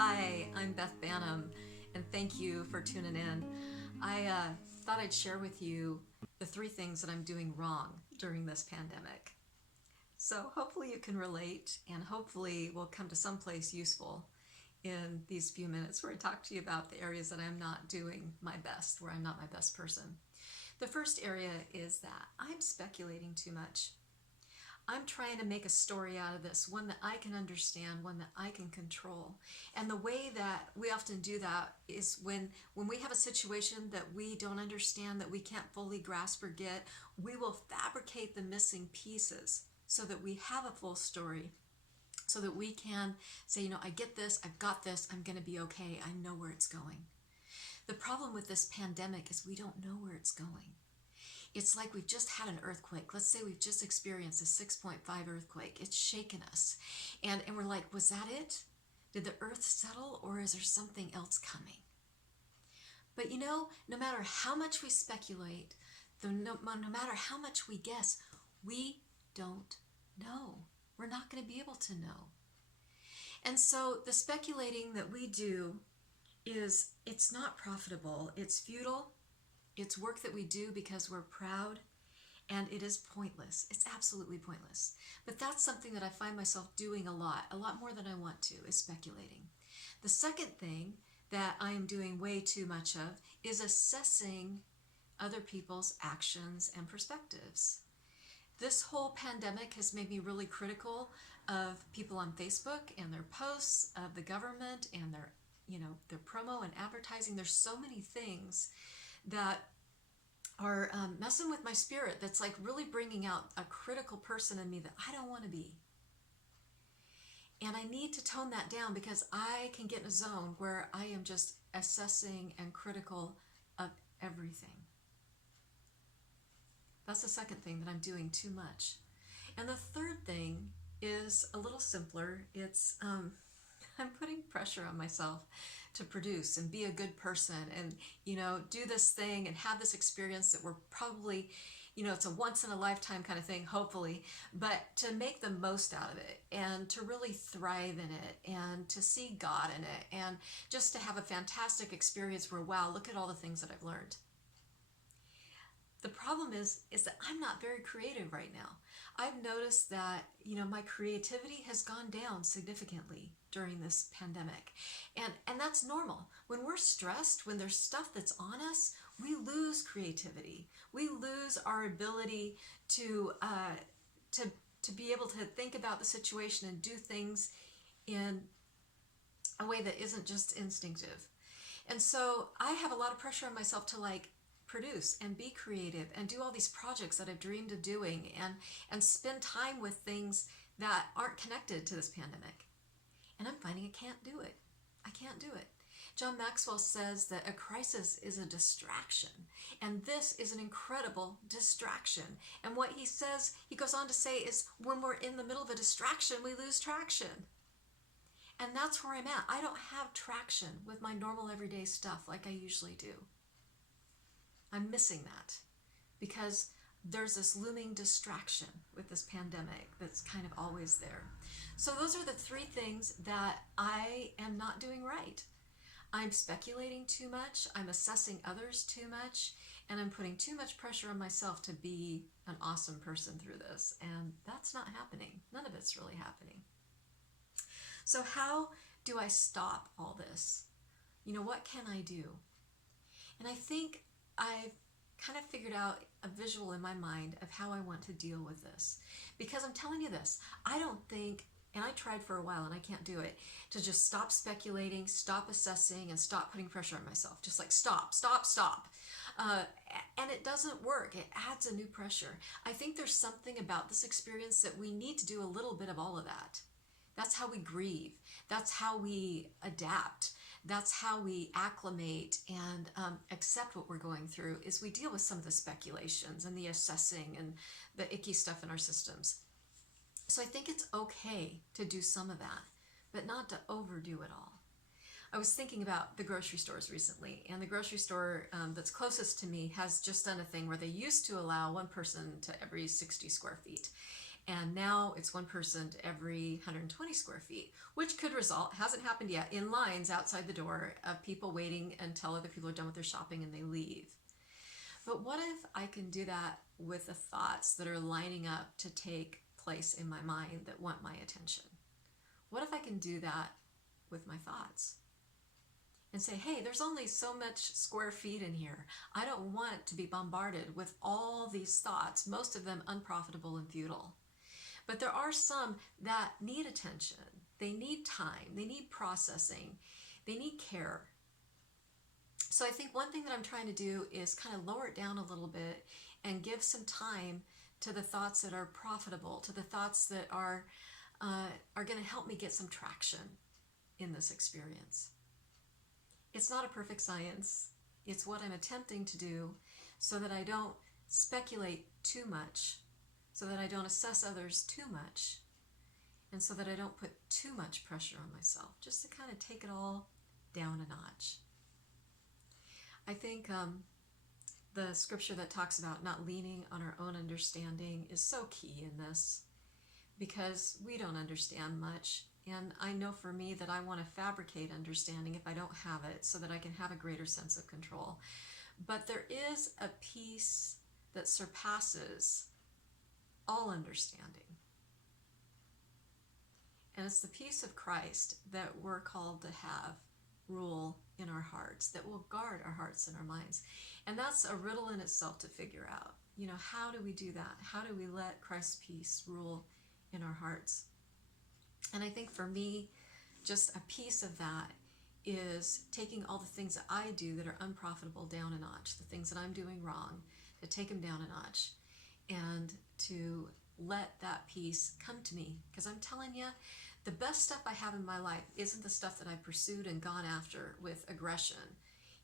Hi, I'm Beth Banham, and thank you for tuning in. I thought I'd share with you the three things that I'm doing wrong during this pandemic. So hopefully you can relate, and hopefully we'll come to someplace useful in these few minutes where I talk to you about the areas that I'm not doing my best, where I'm not my best person. The first area is that I'm speculating too much. I'm trying to make a story out of this, one that I can understand, one that I can control. And the way that we often do that is when we have a situation that we don't understand, that we can't fully grasp or get, we will fabricate the missing pieces so that we have a full story, so that we can say, I get this, I've got this, I'm going to be okay, I know where it's going. The problem with this pandemic is we don't know where it's going. It's like we've just had an earthquake. Let's say we've just experienced a 6.5 earthquake. It's shaken us. And we're like, was that it? Did the earth settle, or is there something else coming? But no matter how much we speculate, no matter how much we guess, we don't know. We're not going to be able to know. And so the speculating that we do it's not profitable. It's futile. It's work that we do because we're proud, and it is pointless. It's absolutely pointless. But that's something that I find myself doing a lot more than I want to, is speculating. The second thing that I am doing way too much of is assessing other people's actions and perspectives. This whole pandemic has made me really critical of people on Facebook and their posts, of the government and their promo and advertising. There's so many things that are messing with my spirit, that's like really bringing out a critical person in me that I don't want to be. And I need to tone that down, because I can get in a zone where I am just assessing and critical of everything. That's the second thing that I'm doing too much. And the third thing is a little simpler. It's I'm putting pressure on myself to produce and be a good person, and do this thing and have this experience that we're probably, it's a once in a lifetime kind of thing, hopefully, but to make the most out of it and to really thrive in it and to see God in it, and just to have a fantastic experience where, wow, look at all the things that I've learned. The problem is that I'm not very creative right now. I've noticed that, my creativity has gone down significantly during this pandemic. And that's normal. When we're stressed, when there's stuff that's on us, we lose creativity. We lose our ability to be able to think about the situation and do things in a way that isn't just instinctive. And so I have a lot of pressure on myself to produce and be creative and do all these projects that I've dreamed of doing, and spend time with things that aren't connected to this pandemic. And I'm finding I can't do it. I can't do it. John Maxwell says that a crisis is a distraction, and this is an incredible distraction. And what he says, he goes on to say, is when we're in the middle of a distraction, we lose traction. And that's where I'm at. I don't have traction with my normal everyday stuff like I usually do. I'm missing that because there's this looming distraction with this pandemic that's kind of always there. So those are the three things that I am not doing right. I'm speculating too much, I'm assessing others too much, and I'm putting too much pressure on myself to be an awesome person through this. And that's not happening. None of it's really happening. So how do I stop all this? What can I do? And I think I've kind of figured out a visual in my mind of how I want to deal with this. Because I'm telling you this, I don't think, and I tried for a while and I can't do it, to just stop speculating, stop assessing, and stop putting pressure on myself. Just like stop. And it doesn't work. It adds a new pressure. I think there's something about this experience that we need to do a little bit of all of that. That's how we grieve. That's how we adapt. That's how we acclimate and accept what we're going through, is we deal with some of the speculations and the assessing and the icky stuff in our systems. So I think it's okay to do some of that, but not to overdo it all. I was thinking about the grocery stores recently, and the grocery store that's closest to me has just done a thing where they used to allow one person to every 60 square feet. And now it's one person to every 120 square feet, which could result, hasn't happened yet, in lines outside the door of people waiting until other people are done with their shopping and they leave. But what if I can do that with the thoughts that are lining up to take place in my mind that want my attention? What if I can do that with my thoughts? And say, hey, there's only so much square feet in here. I don't want to be bombarded with all these thoughts, most of them unprofitable and futile. But there are some that need attention. They need time. They need processing. They need care. So I think one thing that I'm trying to do is kind of lower it down a little bit and give some time to the thoughts that are profitable, to the thoughts that are going to help me get some traction in this experience. It's not a perfect science. It's what I'm attempting to do so that I don't speculate too much, so that I don't assess others too much, and so that I don't put too much pressure on myself, just to kind of take it all down a notch. I think the scripture that talks about not leaning on our own understanding is so key in this, because we don't understand much. And I know for me that I want to fabricate understanding if I don't have it, so that I can have a greater sense of control. But there is a peace that surpasses all understanding. And it's the peace of Christ that we're called to have rule in our hearts, that will guard our hearts and our minds. And that's a riddle in itself to figure out. How do we do that? How do we let Christ's peace rule in our hearts? And I think for me, just a piece of that is taking all the things that I do that are unprofitable down a notch, the things that I'm doing wrong, to take them down a notch and to let that peace come to me. Because I'm telling you, the best stuff I have in my life isn't the stuff that I pursued and gone after with aggression.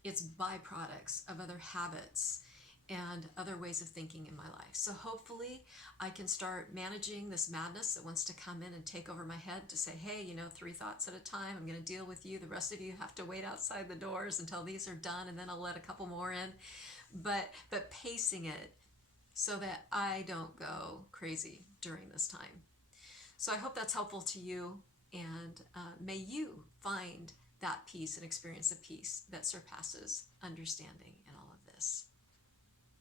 It's byproducts of other habits and other ways of thinking in my life. So hopefully I can start managing this madness that wants to come in and take over my head, to say, hey, 3 thoughts at a time. I'm going to deal with you. The rest of you have to wait outside the doors until these are done, and then I'll let a couple more in. But pacing it so that I don't go crazy during this time. So I hope that's helpful to you, and may you find that peace and experience a peace that surpasses understanding in all of this.